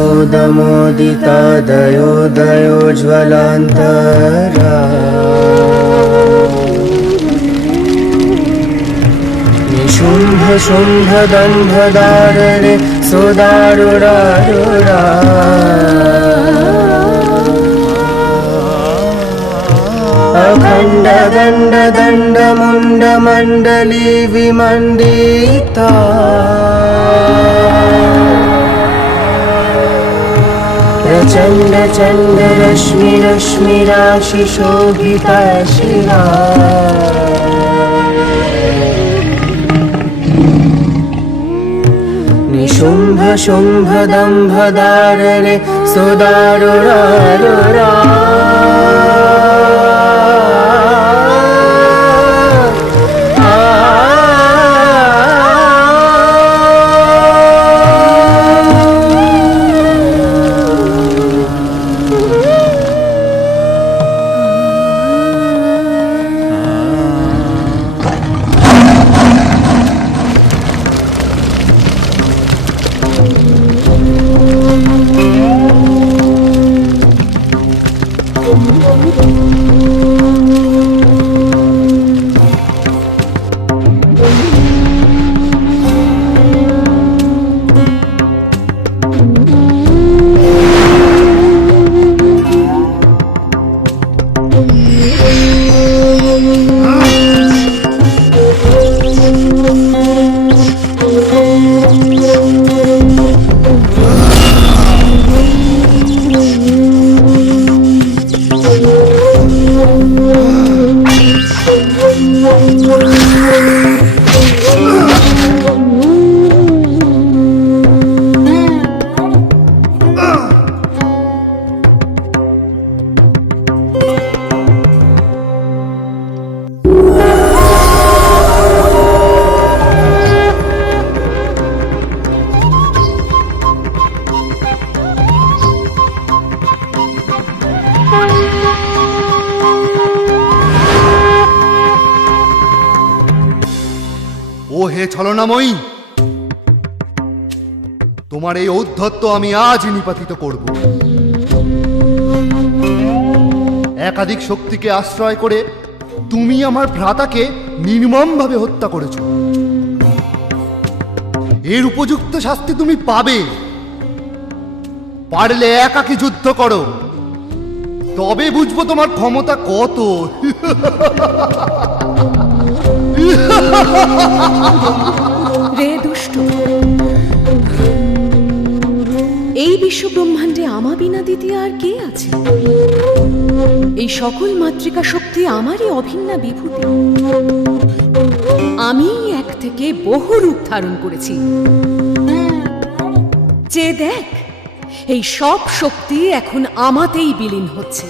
विनोदमोदमोदिता दयोदयोज्ज्वलान्तरा निशुम्भ शुम्भ दम्भदारणे सुदारुरारुरा अखण्ड दण्ड दण्ड मुण्ड मण्डली विमण्डिता प्रचण्ड चण्ड रश्मि रश्मि राशि शोभिता शिरा निशुम्भ शुम्भ दम्भदारणे सुदारुरारुरा ও হে ছলনাময়ী, তোমার এই ঔদ্ধত্য আমি আজ নিপাতিত করব। একাধিক শক্তিকে আশ্রয় করে তুমি আমার ভ্রাতাকে নির্মমভাবে হত্যা করেছ। এর উপযুক্ত শাস্তি তুমি পাবে। পারলে একাকী যুদ্ধ করো, তবে বুঝবো তোমার ক্ষমতা কত। রে দুষ্ট, এই বিশ্ব ব্রহ্মাণ্ডে আমা বিনা দ্বিতীয় আর কে আছে? এই সকল মাতৃকা শক্তি আমারই অভিন্না বিভূতি। আমি এক থেকে বহু রূপ ধারণ করেছি। যে দেখ, এই সব শক্তি এখন আমাতেই বিলীন হচ্ছে।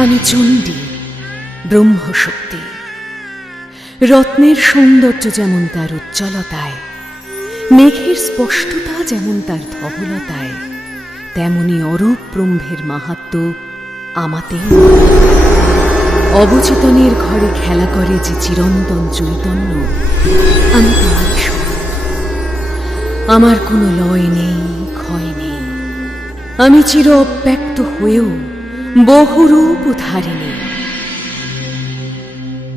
আমি চণ্ডী, ব্রহ্মশক্তি। রত্নের সৌন্দর্য যেমন তার উজ্জ্বলতায়, মেঘের স্পষ্টতা যেমন তার ধবলতায়, তেমনি অরূপ ব্রহ্মের মাহাত্ম্য আমাতেও। অবচেতনের ঘরে খেলা করে যে চিরন্তন চৈতন্য, আমি তার স্বরূপ। আমার কোনো লয় নেই, ক্ষয় নেই। আমি চির অব্যক্ত হয়েও বহুরূপ ধারিণী।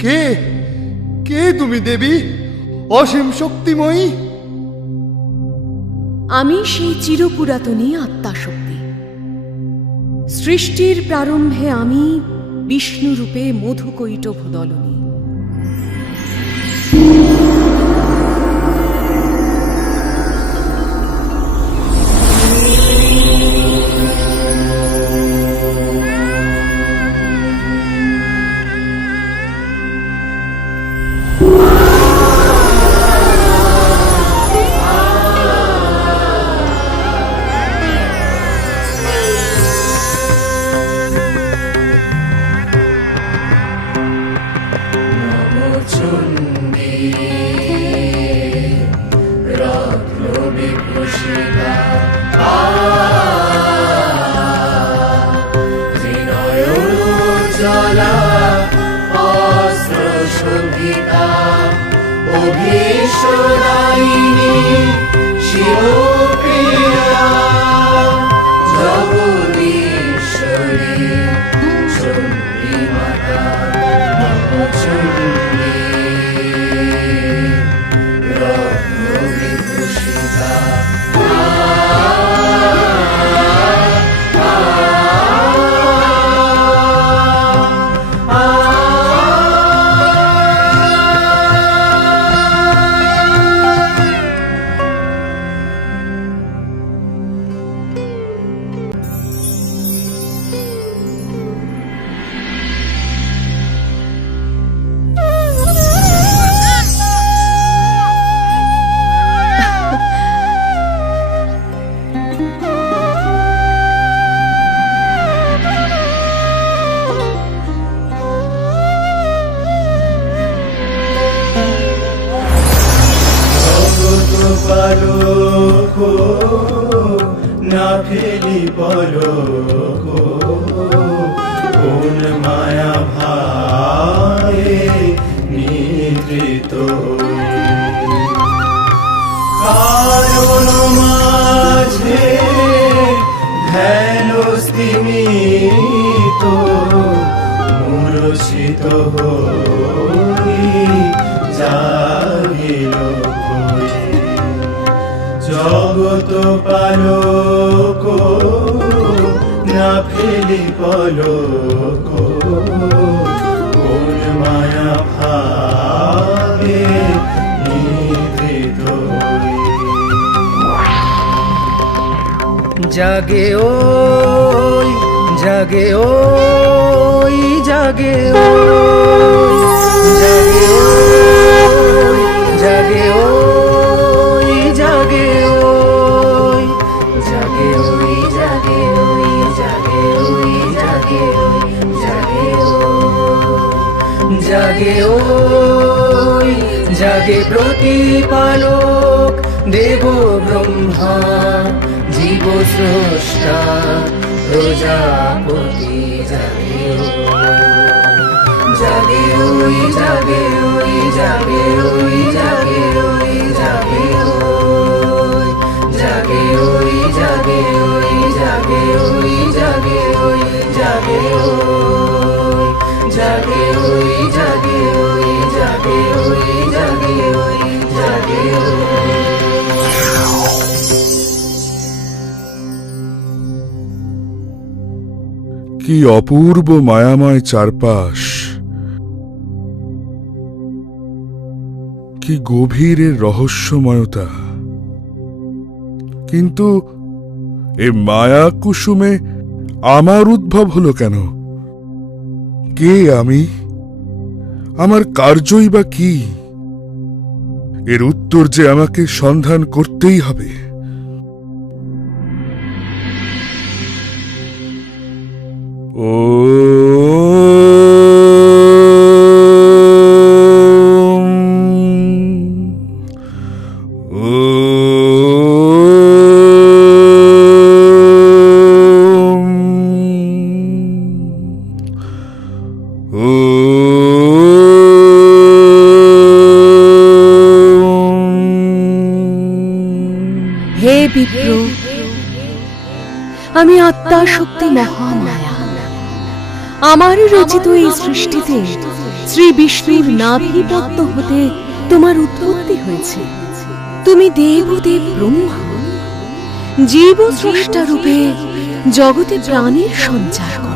কে কে তুমি দেবী, অসীম শক্তিময়ী? আমি সেই চিরপুরাতনী আত্মাশক্তি। সৃষ্টির প্রারম্ভে আমি বিষ্ণুরূপে মধুকৈটভ দলনী। অভীশ্বরায়িনী শিবপ্রিয়া জগদীশ্বরী চণ্ডী মাতা নবচণ্ডী রত্নবিভূষিতা। না ফেলি পলক, কোন মায়া ভায়ে নিদ্রিত, কারণ মাঝে ধ্যান স্তিমিত, মূর্ছিত হই জাগিল জগত পালক, না ফেলি পলক, কোন মায়া ভাবে নিদ্রিত। জাগে ওই জাগে ওই জাগে ওই জাগে ওই জাগে ওই জাগে ওই জাগে ওই জাগে ওই জাগে ওই জাগে ওই জাগে ওই জাগে ওই জাগে প্রতিপালক দেব ব্রহ্মা জীব স্রষ্টা প্রজাপতি। জাগে জাগে ওই জাগে ওই জাগে ওই জাগে ওই জাগে ওই জাগে ওই জাগে ওই জাগে ওই জাগে ওই জাগে ওই জাগে ওই জাগে ওই জাগে ওই জাগে ওই জাগে ওই। কি অপূর্ব মায়াময় চারপাশ, কি গভীরের রহস্যময়তা। কিন্তু এ মায়া কুসুমে আমার উদ্ভব হলো কেন? কে আমি? আমার কার্যই বা কি? এর উত্তর যে আমাকে সন্ধান করতেই হবে। ও হে বিপ্র, আমি আত্মা শক্তি মহামায়া। আমার রচিত এই সৃষ্টিতে শ্রী বিষ্ণুর নাভিপদ্ম হতে তোমার উৎপত্তি হয়েছে। তুমি দেবদেব ব্রহ্মা, জীব স্রষ্টা রূপে জগতে প্রাণের সঞ্চার করো।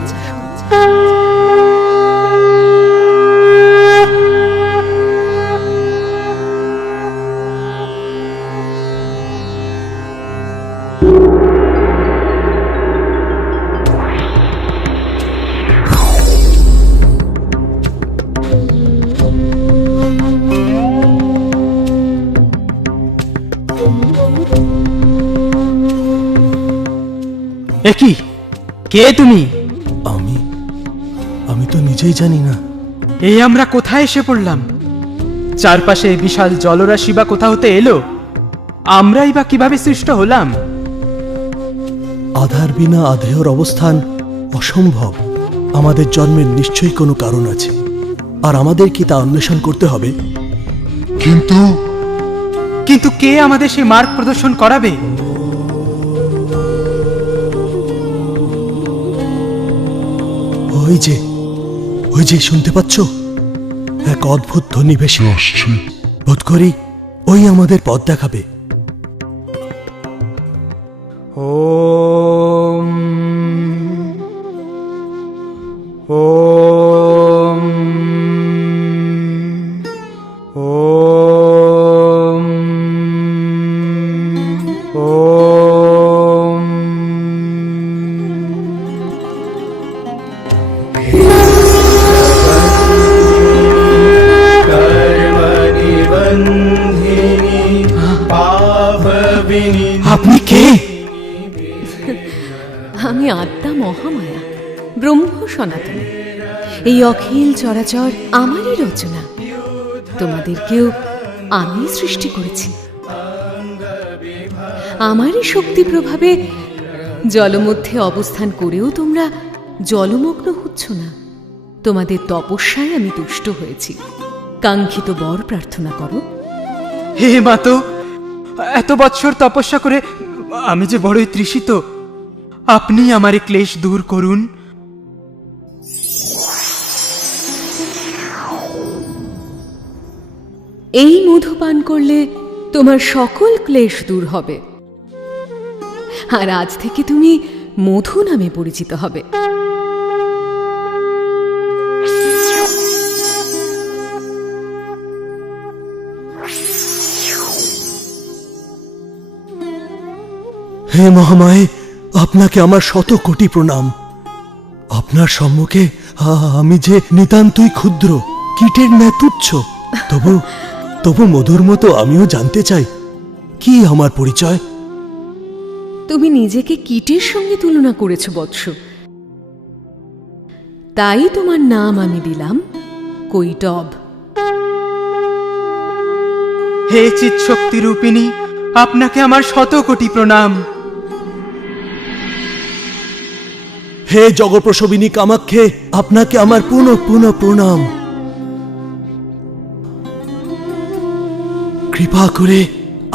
একি কে তুমি? আমি তো নিজেই জানি না। এই আমরা কোথায় এসে পড়লাম? চারপাশে বিশাল জলরাশি বা কোথা হতে এলো? আমরাই বা কিভাবে সৃষ্ট হলাম? আধার বিনা আধেয়র অবস্থান অসম্ভব। আমাদের জন্মের নিশ্চয়ই কোনো কারণ আছে, আর আমাদের কি তা অন্বেষণ করতে হবে। কিন্তু কে আমাদের সেই মার্গ প্রদর্শন করাবে? ওই যে শুনতে পাচ্ছ? এক অদ্ভুত ধ্বনি ভেসে আসছে। বোধ করি ওই আমাদের পথ দেখাবে। ওম ওম ওম ওম। আপনি কে? আমি আত্মা মহামায়া, ব্রহ্ম সনাতনী। এই অখিল চরাচর আমারই রচনা। তোমাদেরকেও আমি সৃষ্টি করেছি। আমারই শক্তি প্রভাবে জলমধ্যে অবস্থান করেও তোমরা জলমগ্ন হচ্ছ না। তোমাদের তপস্যায় আমি তুষ্ট হয়েছি। কাঙ্ক্ষিত বর প্রার্থনা করো। হে মাতো, এত বৎসর তপস্যা করে আমি যে বড়ই তৃষিত। আপনি আমার এই ক্লেশ দূর করুন। এই মধু পান করলে তোমার সকল ক্লেশ দূর হবে, আর আজ থেকে তুমি মধু নামে পরিচিত হবে। হে মহামায়ে, আপনাকে আমার শত কোটি প্রণাম। আপনার সম্মুখে আমি যে নিতান্তই ক্ষুদ্র, কীটের ন্যায় তুচ্ছ। তবু মধুর মতো আমিও জানতে চাই, কি আমার পরিচয়? তুমি নিজেকে কীটের সঙ্গে তুলনা করেছ বৎস, তাই তোমার নাম আমি দিলাম কৈটব। হে চিৎশক্তি রূপিণী, আপনাকে আমার শত কোটি প্রণাম। হে জগৎপ্রসবিনী কামাক্ষে, আপনাকে আমার পুনঃ পুনঃ প্রণাম। কৃপা করে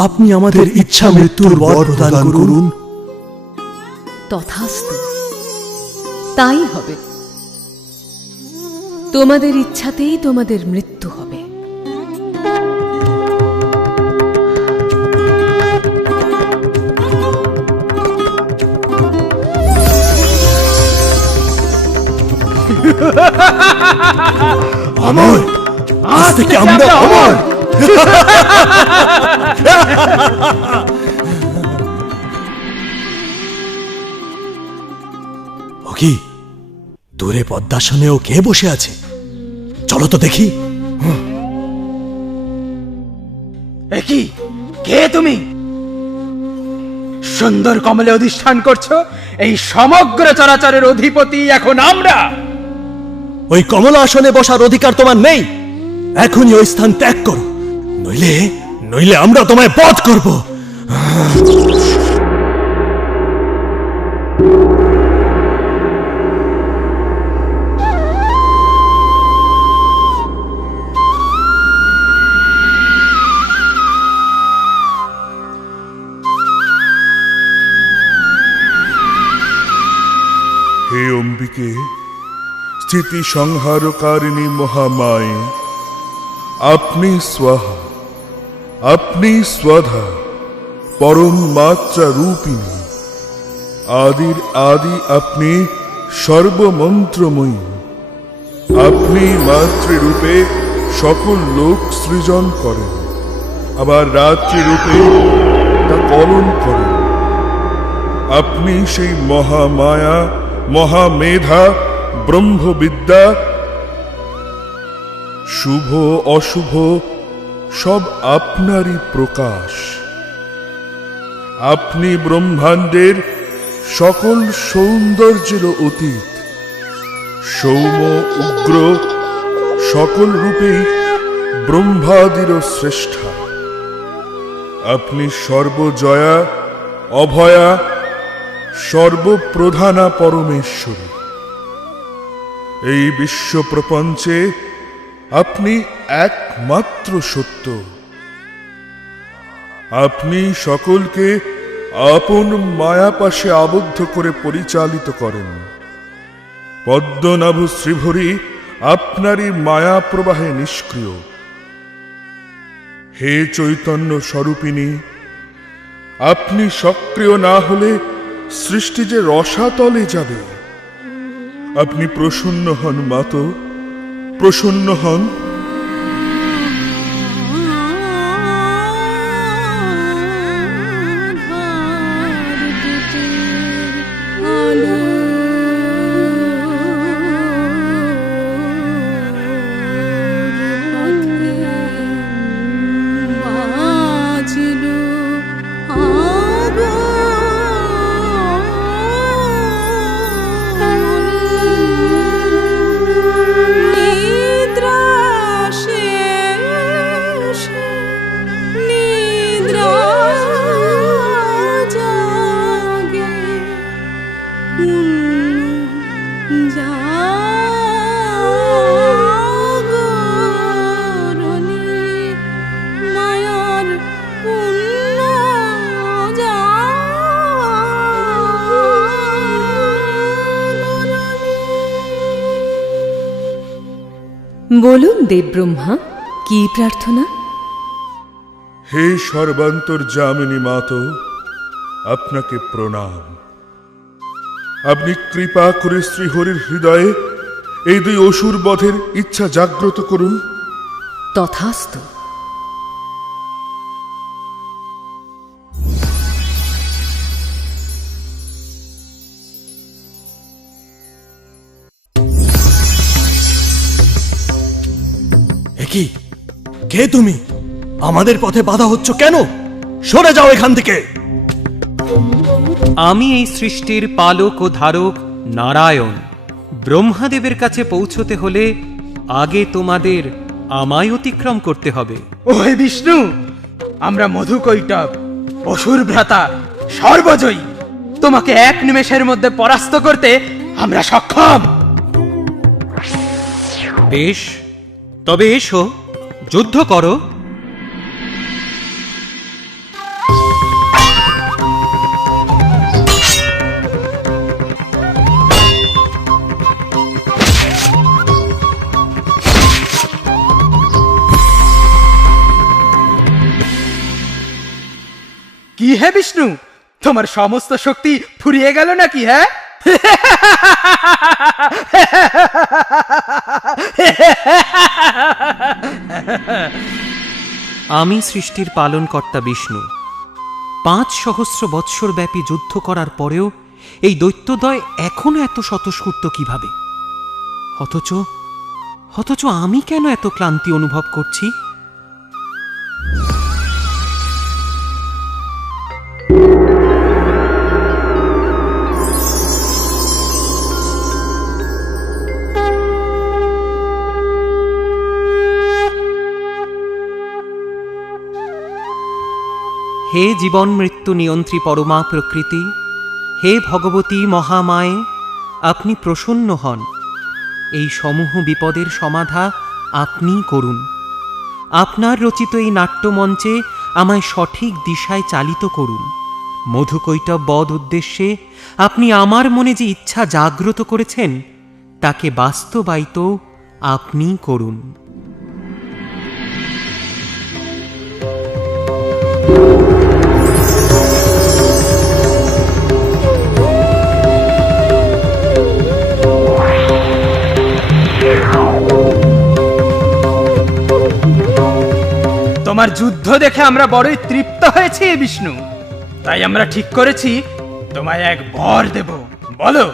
আপনি আমাদের ইচ্ছা মৃত্যুর বর প্রদান করুন। তথাস্তু, তাই হবে। তোমাদের ইচ্ছাতেই তোমাদের মৃত্যু হবে। অমর, আজ থেকে আমরা অমর। ও কি, দূরে পদ্মাসনেও কে বসে আছে? চলো তো দেখি। একি কে তুমি? সুন্দর কমলে অধিষ্ঠান করছো। এই সমগ্র চরাচরের অধিপতি এখন আমরা। ওই কমলা আসনে বসার অধিকার তোমার নেই। এখনই ওই স্থান ত্যাগ করো, নইলে আমরা তোমায় বধ করব। প্রলয়কে স্থিতি সংহারকারিণী মহামায়ে, আপনি স্বাহা, আপনি স্বাধা, পরম মাত্রা রূপিণী, আদির আদি আপনি সর্বমন্ত্রময়ী। আপনি মাতৃরূপে সকল লোক সৃজন করেন, আবার রাত্রিরূপে তা কলন করেন। আপনি সেই মহামায়া, মহামেধা, ব্রহ্মবিদ্যা, শুভ অশুভ সব আপনারই প্রকাশ। আপনি ব্রহ্মাণ্ডের সকল সৌন্দর্যের অতীত, সৌম্য উগ্র সকল রূপেই ব্রহ্মাদির শ্রেষ্ঠা। আপনি সর্বজয়া, অভয়া, সর্বপ্রধানা পরমেশ্বরী। এই বিশ্ব প্রপঞ্চে আপনি একমাত্র সত্য। আপনি সকলকে আপন মায়াপাশে আবদ্ধ করে পরিচালিত করেন। পদ্মনাভ শ্রীভরি আপনারই মায়া প্রবাহে নিষ্ক্রিয়। হে চৈতন্য স্বরূপিণী, আপনি সক্রিয় না হলে সৃষ্টি যে রসাতলে যাবে। আপনি প্রসন্ন হন মাতো, প্রসন্ন হন। বলুন দেবব্রহ্মা, কি প্রার্থনা? হে সর্বান্তর্যামিনী মাতো, আপনাকে প্রণাম। আপনি কৃপা করে শ্রীহরির হৃদয়ে এই দুই অসুর বধের ইচ্ছা জাগ্রত করুন। তথাস্তু। কি কে তুমি? আমাদের পথে বাধা হচ্ছ কেন? সরে যাও এখান থেকে। আমি এই সৃষ্টির পালক ও ধারক নারায়ণ। ব্রহ্মাদেবের কাছে পৌঁছতে হলে আগে তোমাদের আমায় অতিক্রম করতে হবে। ও হে বিষ্ণু, আমরা মধুকৈটব, অসুর ভ্রাতা, সর্বজয়ী। তোমাকে এক নিমেষের মধ্যে পরাস্ত করতে আমরা সক্ষম। বেশ, তবে এসো, যুদ্ধ করো। কি হে বিষ্ণু, তোমার সমস্ত শক্তি ফুরিয়ে গেল নাকি? হ্যাঁ, আমি সৃষ্টির পালনকর্তা বিষ্ণু। ৫,০০০ বৎসর ব্যাপী যুদ্ধ করার পরেও এই দৈত্যদ্বয় এখনো এত স্বতঃস্ফূর্ত কিভাবে? অথচ আমি কেন এত ক্লান্তি অনুভব করছি? হে জীবন মৃত্যু নিয়ন্ত্রী পরমা প্রকৃতি, হে ভগবতী মহামায়ে, আপনি প্রসন্ন হন। এই সমূহ বিপদের সমাধা আপনিই করুন। আপনার রচিত এই নাট্যমঞ্চে আমায় সঠিক দিশায় চালিত করুন। মধুকৈটব বধ উদ্দেশ্যে আপনি আমার মনে যে ইচ্ছা জাগ্রত করেছেন তাকে বাস্তবায়িত আপনিই করুন। তোমার যুদ্ধ দেখে আমরা বড়ই তৃপ্ত হয়েছি বিষ্ণু, তাই আমরা ঠিক করেছি তোমায় এক বর দেব। বলো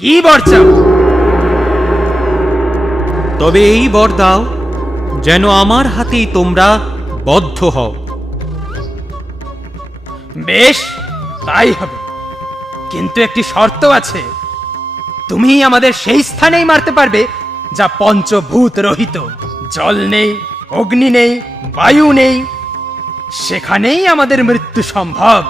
কি বর চাও? তবে এই বর দাও যেন আমার হাতেই তোমরা বদ্ধ হও। বেশ, তাই হবে, কিন্তু একটি শর্ত আছে। তুমি আমাদের সেই স্থানেই মারতে পারবে যা পঞ্চভূত রহিত। জল নেই, অগ্নি নেই, বায়ু নেই, সেখানেই আমাদের মৃত্যু সম্ভব।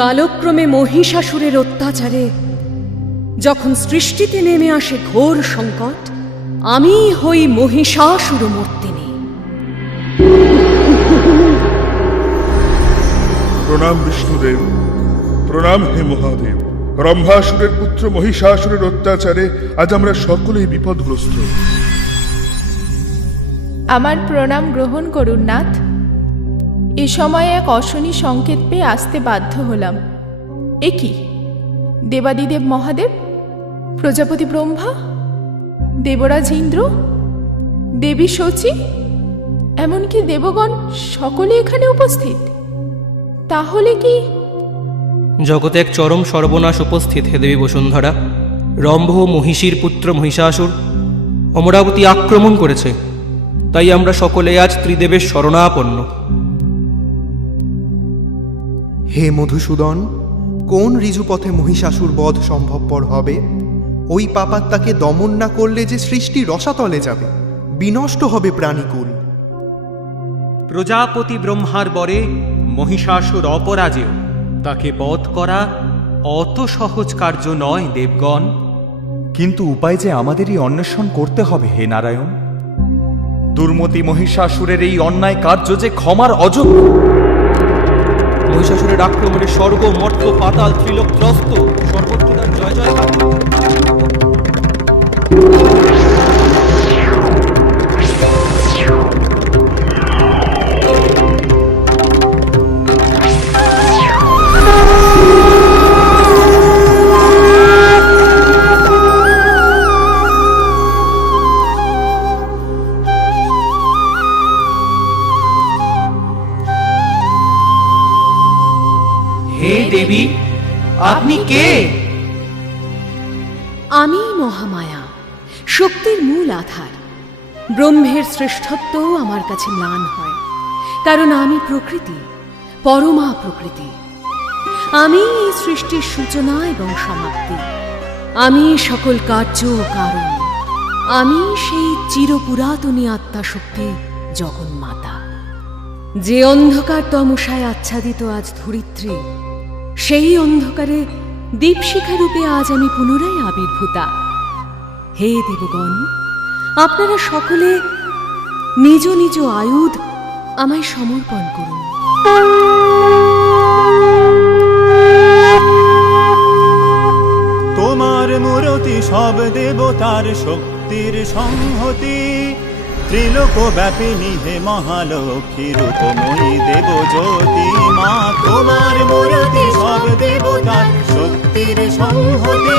কালক্রমে মহিষাসুরের অত্যাচারে যখন সৃষ্টিতে নেমে আসে ঘোর সংকট, আমি হই মহিষাসুরমর্দিনী। প্রণাম বিষ্ণুদেব, প্রণাম হে মহাদেব। রম্ভাসুরের পুত্র মহিষাসুরের অত্যাচারে আজ আমরা সকলেই বিপদগ্রস্ত। আমার প্রণাম গ্রহণ করুন নাথ। এ সময়ে এক অশনি সংকেত পেয়ে আসতে বাধ্য হলাম। এ কি? দেবাদিদেব মহাদেব, প্রজাপতি ব্রহ্মা, দেবরাজ ইন্দ্র, দেবী শচী, এমনকি দেবগণ সকলে এখানে উপস্থিত। তাহলে কি জগতে এক চরম সর্বনাশ উপস্থিত হে দেবী বসুন্ধরা। রম্ভ মহিষীর পুত্র মহিষাসুর অমরাবতী আক্রমণ করেছে, তাই আমরা সকলে আজ ত্রিদেবের শরণাপন্ন। হে মধুসূদন, কোন ঋজুপথে মহিষাসুর বধ সম্ভবপর হবে? ওই পাপাত্মাকে দমন না করলে যে সৃষ্টি রসাতলে যাবে, বিনষ্ট হবে প্রাণীকুল। প্রজাপতি ব্রহ্মার বরে মহিষাসুর অপরাজেয়, তাকে বধ করা অত সহজ কার্য নয় দেবগণ। কিন্তু উপায় যে আমাদেরই অন্বেষণ করতে হবে হে নারায়ণ। দুর্মতি মহিষাসুরের এই অন্যায় কার্য যে ক্ষমার অযোগ্য। মহিষাসুরের আক্রমণে স্বর্গ মর্ত পাতাল ত্রিলোক ত্রস্ত, সর্বত্র তার জয় জয়কার। হে দেবী, আপনি কে? আমি মহামায়া, শক্তির মূল আধার। ব্রহ্মের শ্রেষ্ঠত্ব আমার কাছে ম্লান হয়, কারণ আমি প্রকৃতি, পরমা প্রকৃতি। আমি এই সৃষ্টির সূচনা এবং সমাপ্তি। আমি সকল কার্য ও কারণ। আমি সেই চিরপুরাতনী আত্মাশক্তি জগন্মাতা। যে অন্ধকার তমসায় আচ্ছাদিত আজ ধরিত্রী, সেই অন্ধকারে দীপশিখা রূপে আজ আমি পুনরায় আবির্ভূতা। হে দেবগণ, আপনারা সকলে নিজ নিজ আয়ুধ আমায় সমর্পণ করুন। তোমার মূরতি সব দেবতার শক্তির সংহতি, ত্রিলোক ব্যাপিনী হে মহালক্ষ্মী রূপময়ী দেব জ্যোতি মা তোমার মূর্তি সব দেবতার শক্তির সংহতি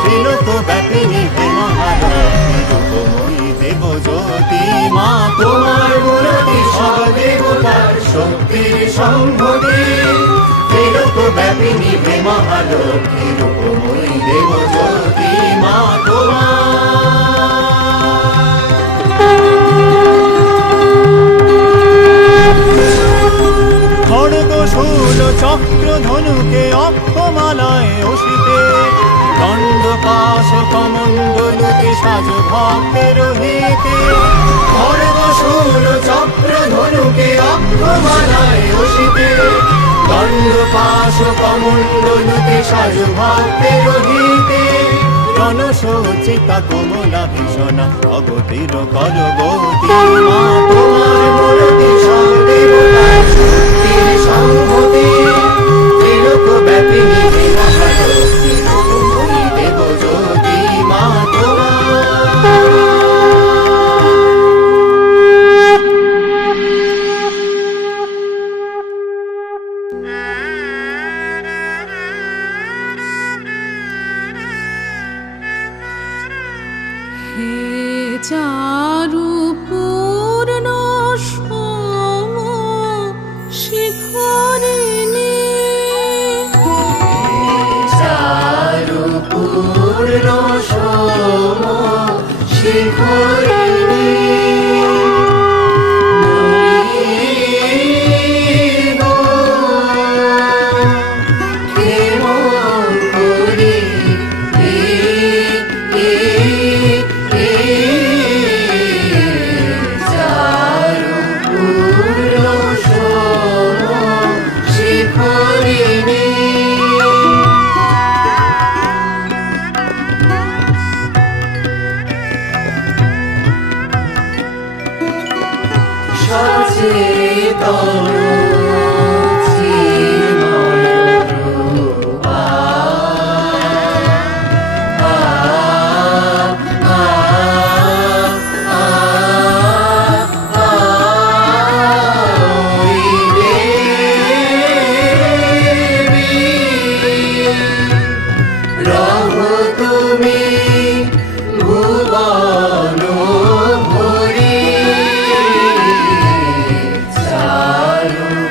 ত্রিলোক ব্যাপিনী হে মহালক্ষ্মী রূপময়ী দেব জ্যোতি মা তোমার মূর্তি সব দেবতার শক্তির সংহতি ত্রিলোক ব্যাপিনী হে মহালক্ষ্মী রূপময়ী দেব জ্যোতি মা তোমার খড়গশূল চক্র ধনুকে অক্ষমালায় অসিতে দণ্ড পাশ কমণ্ডলুতে সাজ ভক্তের হিতে খড়গশূল চক্র ধনুকে অক্ষমালায় অসিতে দণ্ড পাশ কমণ্ডলুতে সাজ ভক্তের হিতে রণসজ্জিতা কমলা ভীষণা অগতির করগতি মা তোমার মূর্তি সব দেবতার শক্তির সংহতি ত্রিলোক ব্যাপিনী হে মহালক্ষ্মী রূপময়ী দেব জ্যোতি মা হে চারু পূর্ণ সম শিখরিণী চারু পূর্ণ সম শিখরিণী চারু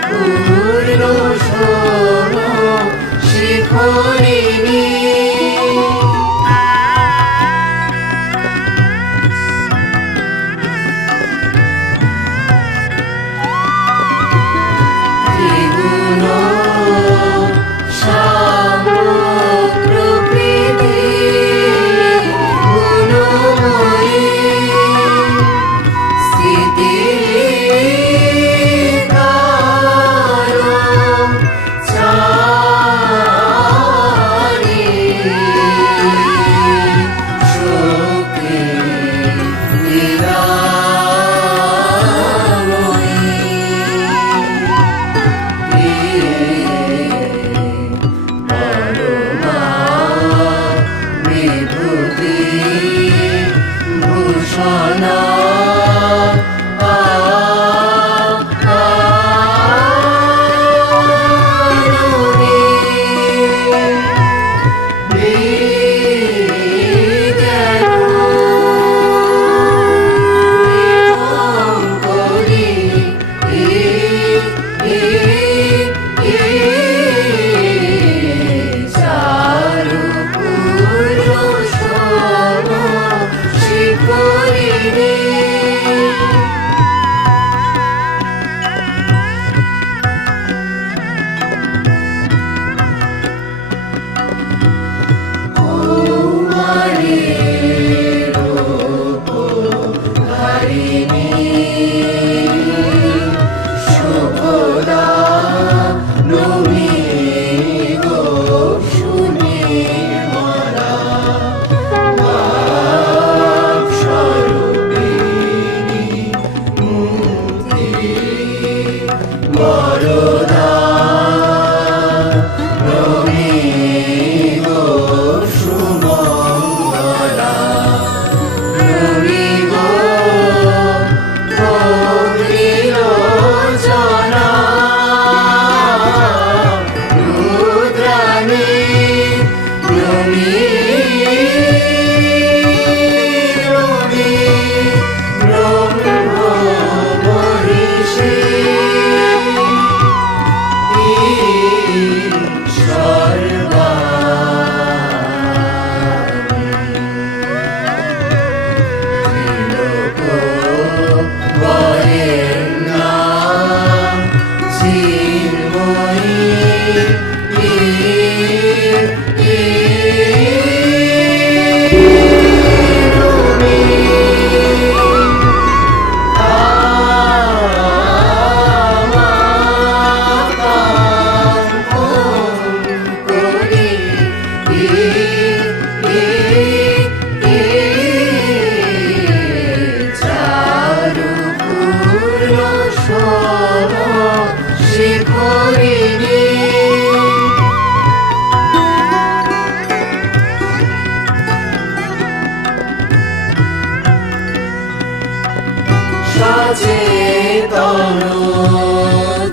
চেতন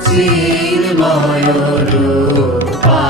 চিন্ময় রূপা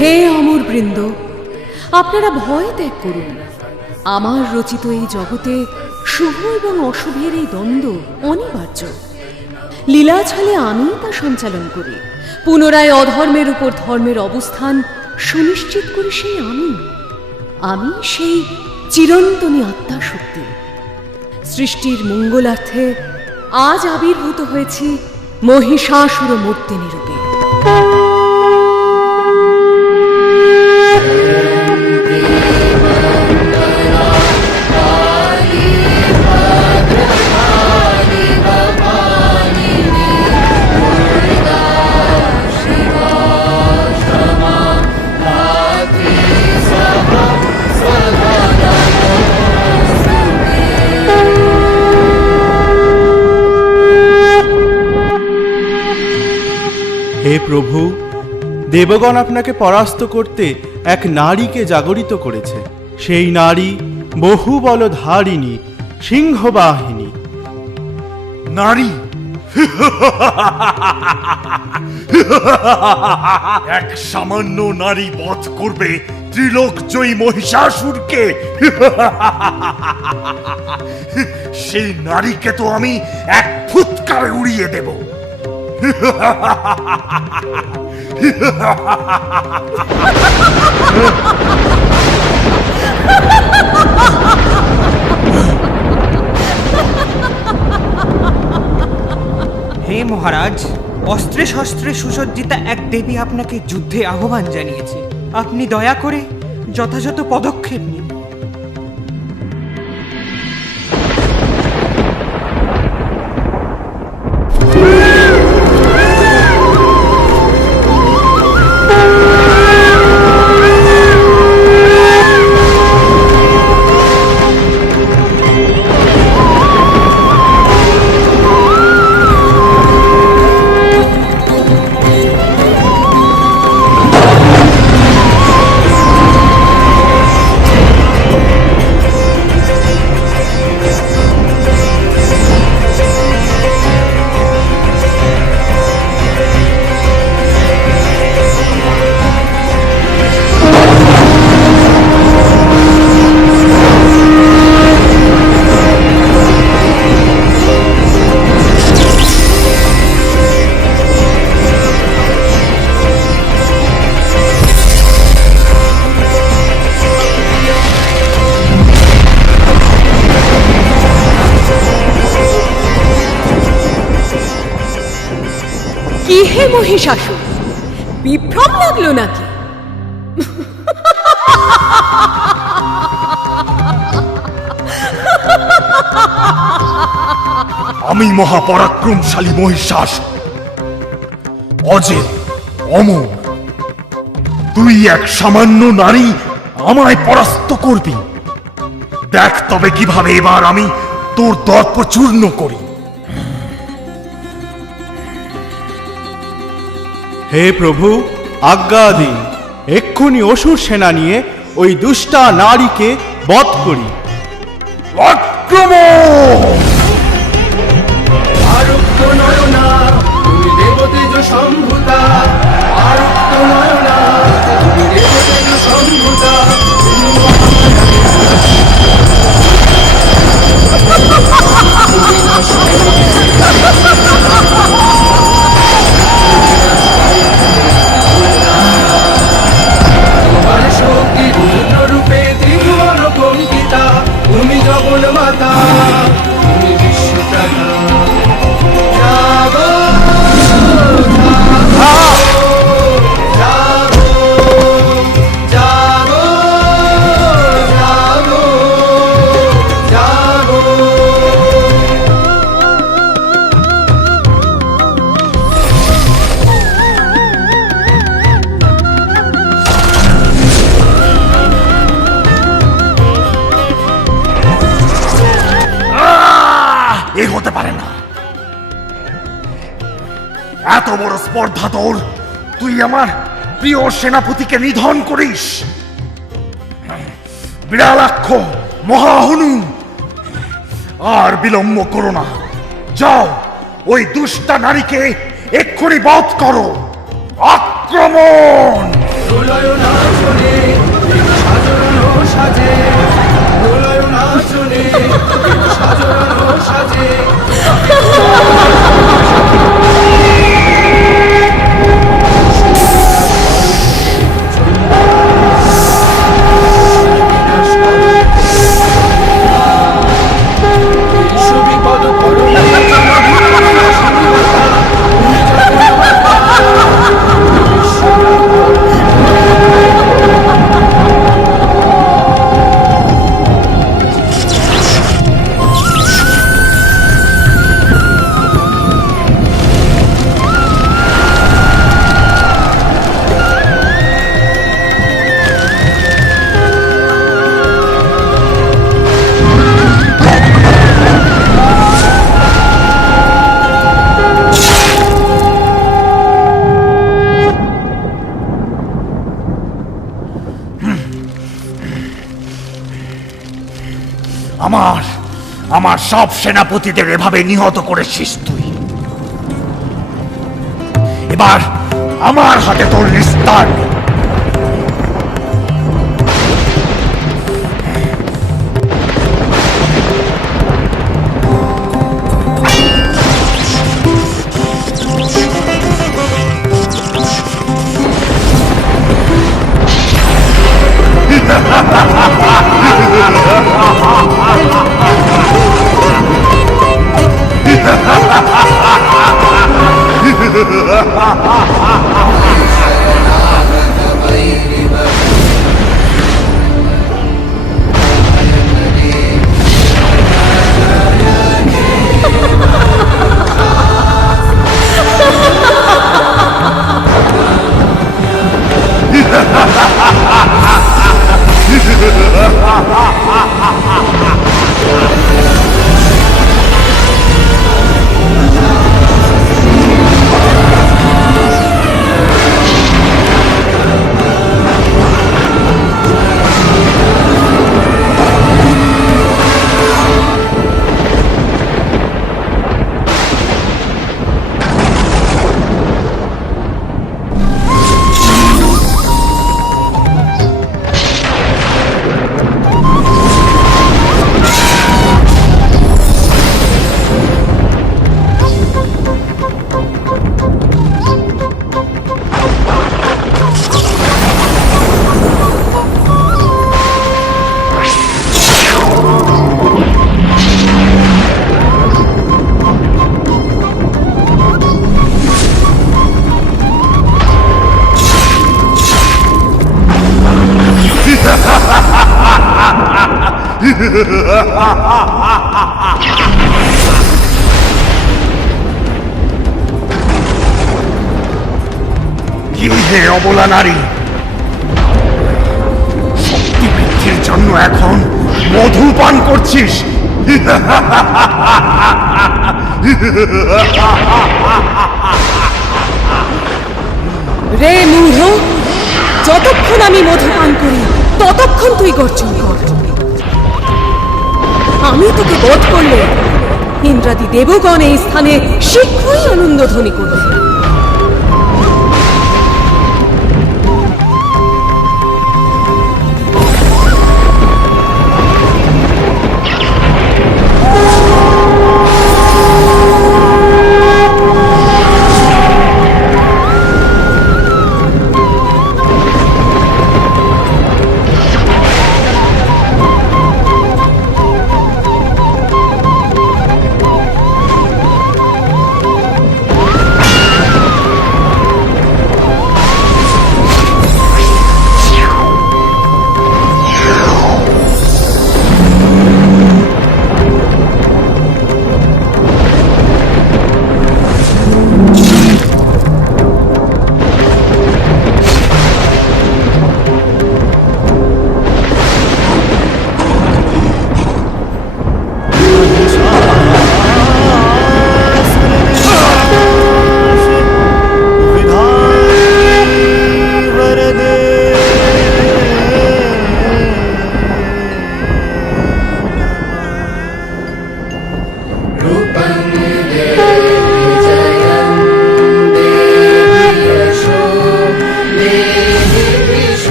হে অমর বৃন্দ, আপনারা ভয় ত্যাগ করুন। আমার রচিত এই জগতে শুভ এবং অশুভের এই দ্বন্দ্ব অনিবার্য। লীলাছলে আমি তা সঞ্চালন করি, পুনরায় অধর্মের উপর ধর্মের অবস্থান সুনিশ্চিত করি সেই আমি সেই চিরন্তনী আত্মা শক্তি। সৃষ্টির মঙ্গলার্থে আজ আবির্ভূত হয়েছি মহিষাসুর মূর্তিনি রূপে। হে প্রভু, দেবগণ আপনাকে পরাস্ত করতে এক নারীকে জাগরিত করেছে। সেই নারী বহু বলধারিণী, সিংহবাহিনী। নারী এক সামান্য নারী বধ করবে ত্রিলোক জয়ী মহিষাসুরকে? সেই নারীকে তো আমি এক ফুৎকারে উড়িয়ে দেব। হে মহারাজ, অস্ত্রে শস্ত্রে সুসজ্জিতা এক দেবী আপনাকে যুদ্ধে আহ্বান জানিয়েছে। আপনি দয়া করে যথাযথ পদক্ষেপ নিন। কি হে মহিষাসুর, বিভ্রম লাগলো নাকি? আমি মহাপরাক্রমশালী মহিষাসুর, অজেয়, অমর। তুই এক সামান্য নারী আমায় পরাস্ত করবি। দেখ তবে কিভাবে এবার আমি তোর দর্প চূর্ণ করি। হে প্রভু, আজ্ঞা দিন, এক্ষুনি অসুর সেনা নিয়ে ওই দুষ্টা নারীকে বধ করি। আক্রমণ! আরক্ত নয়না তুমি দেবতেজ সম্ভূতা, আরক্ত নয়না তুমি দেবতেজ সম্ভূতা। তোমার শক্তি রূপে ত্রিভুবন কঙ্কিতা, এত বড় স্পর্ধা তোর? তুই আমার প্রিয় সেনাপতিকে নিধন করিস? বিড়ালাক্ষ মহাহনু, আর বিলম্ব করো না। যাও, ওই দুষ্টা নারীকে এক্ষুনি বধ করো। আক্রমণ! দোলয় নাচনে সাজানো সাজে, দোলয় নাচনে সাজানো সাজে। আমার সব সেনাপতিদের এভাবে নিহত করেছিস তুই। এবার আমার হাতে তোর নিস্তার নেই। কি হে অবলা নারী, শক্তি বৃদ্ধির জন্য এখন মধু পান করছিস? রে মূঢ়, যতক্ষণ আমি মধু পান করি ততক্ষণ তুই গর্জন কর। আমি তোকে বধ করলে ইন্দ্রাদি দেবগণ এই স্থানে শীঘ্রই আনন্দধ্বনি করবে।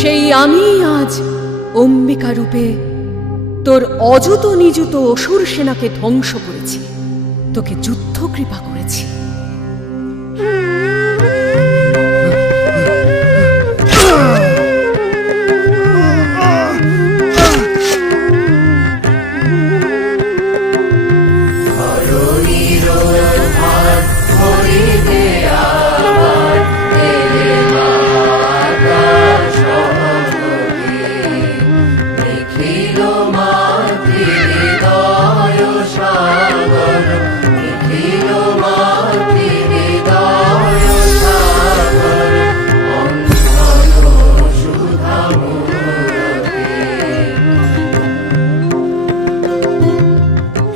সেই আমি আজ অম্বিকা রূপে তোর অযুত নিযুত অসুর সেনাকে ধ্বংস করেছি, তোকে যুদ্ধ কৃপা করেছি।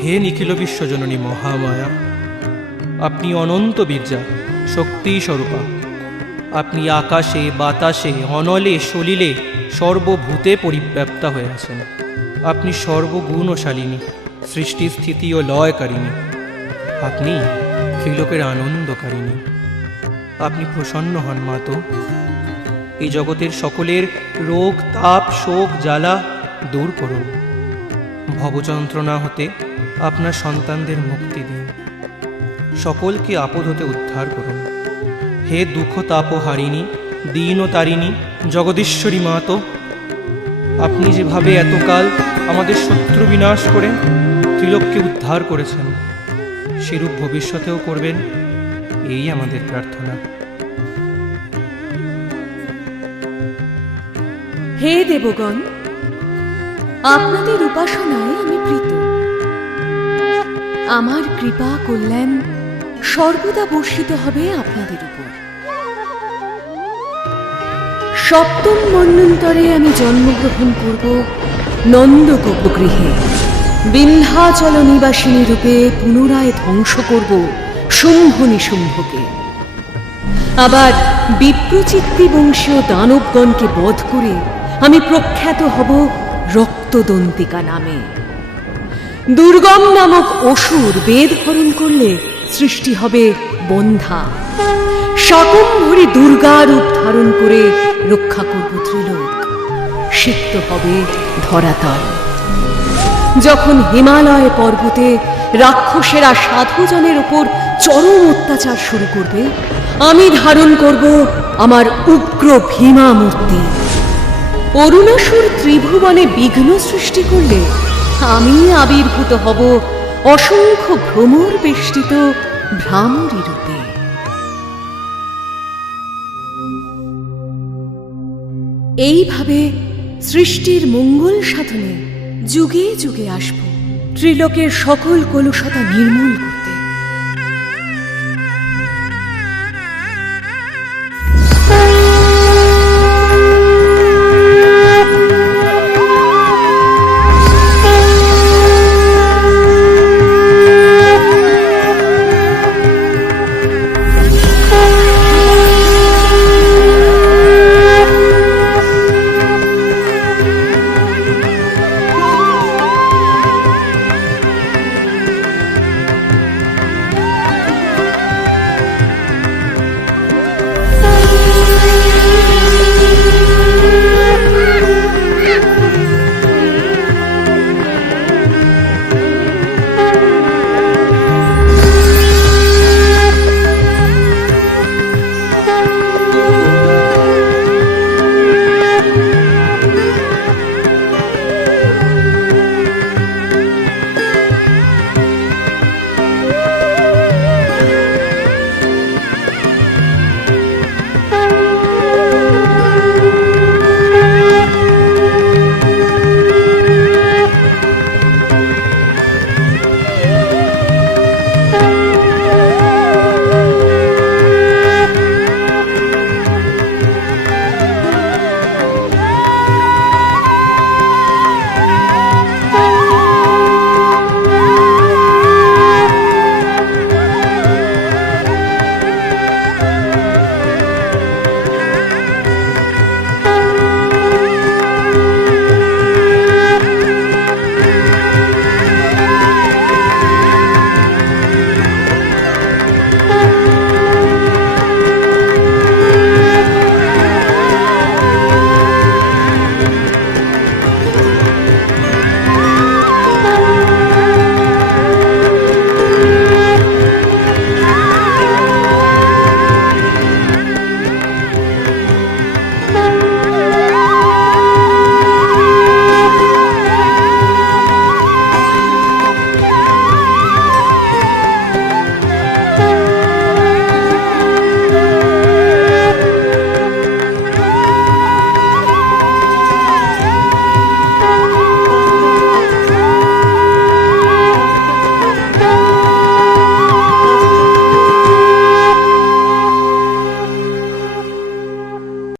হে নিখিল বিশ্বজননী মহামায়া, আপনি অনন্ত বীর্যা, শক্তি স্বরূপা। আপনি আকাশে বাতাসে অনলে সলিলে সর্বভূতে পরিব্যাপ্তা হয়ে আছেন। আপনি সর্বগুণশালিনী, সৃষ্টি স্থিতি ও লয়কারিণী। আপনি ত্রিলোকের আনন্দকারিণী। আপনি প্রসন্ন হন মাতো, এই জগতের সকলের রোগ তাপ শোক জ্বালা দূর করুন। ভবযন্ত্রণা হতে আপনার সন্তানদের মুক্তি দিন, সকলকে আপদ হতে উদ্ধার করুন। হে দুঃখ তাপহারিণী, দীন ও তারিণী, জগদীশ্বরী মাতো, আপনি যেভাবে এতকাল আমাদের শত্রু বিনাশ করে ত্রিলোককে উদ্ধার করেছেন, সেরূপ ভবিষ্যতেও করবেন, এই আমাদের প্রার্থনা। হে দেবগণ, আপনাদের উপাসনায় আমি প্রীত। আমার কৃপা কল্যাণ সর্বদা বর্ষিত হবে আপনাদের উপর। সপ্তম মন্বন্তরে আমি জন্মগ্রহণ করব নন্দগোপগৃহে। বিন্ধ্যাচল নিবাসিনী রূপে পুনরায় ধ্বংস করব শুম্ভ নিশুম্ভকে। আবার বিপ্রচিত্তি বংশীয় দানবগণকে বধ করে আমি প্রখ্যাত হব রক্তদন্তিকা নামে। দুর্গম নামক অসুর বেদ হরণ করলে সৃষ্টি হবে বন্ধা। শাকম্ভরী দুর্গা রূপ ধারণ করে রক্ষা করব ত্রিলোক। সিক্ত হবে ধরাতল। যখন হিমালয় পর্বতে রাক্ষসেরা সাধুজনের উপর চরম অত্যাচার শুরু করবে, আমি ধারণ করব আমার উগ্র ভীমা মূর্তি। অরুণাসুর ত্রিভুবনে বিঘ্ন সৃষ্টি করলে আমি আবির্ভূত হব অসংখ্য ভ্রমর বেষ্টিত ভ্রামরী রূপে। এইভাবে সৃষ্টির মঙ্গল সাধনে যুগে যুগে আসব, ত্রিলোকের সকল কলুষতা নির্মূল করতে।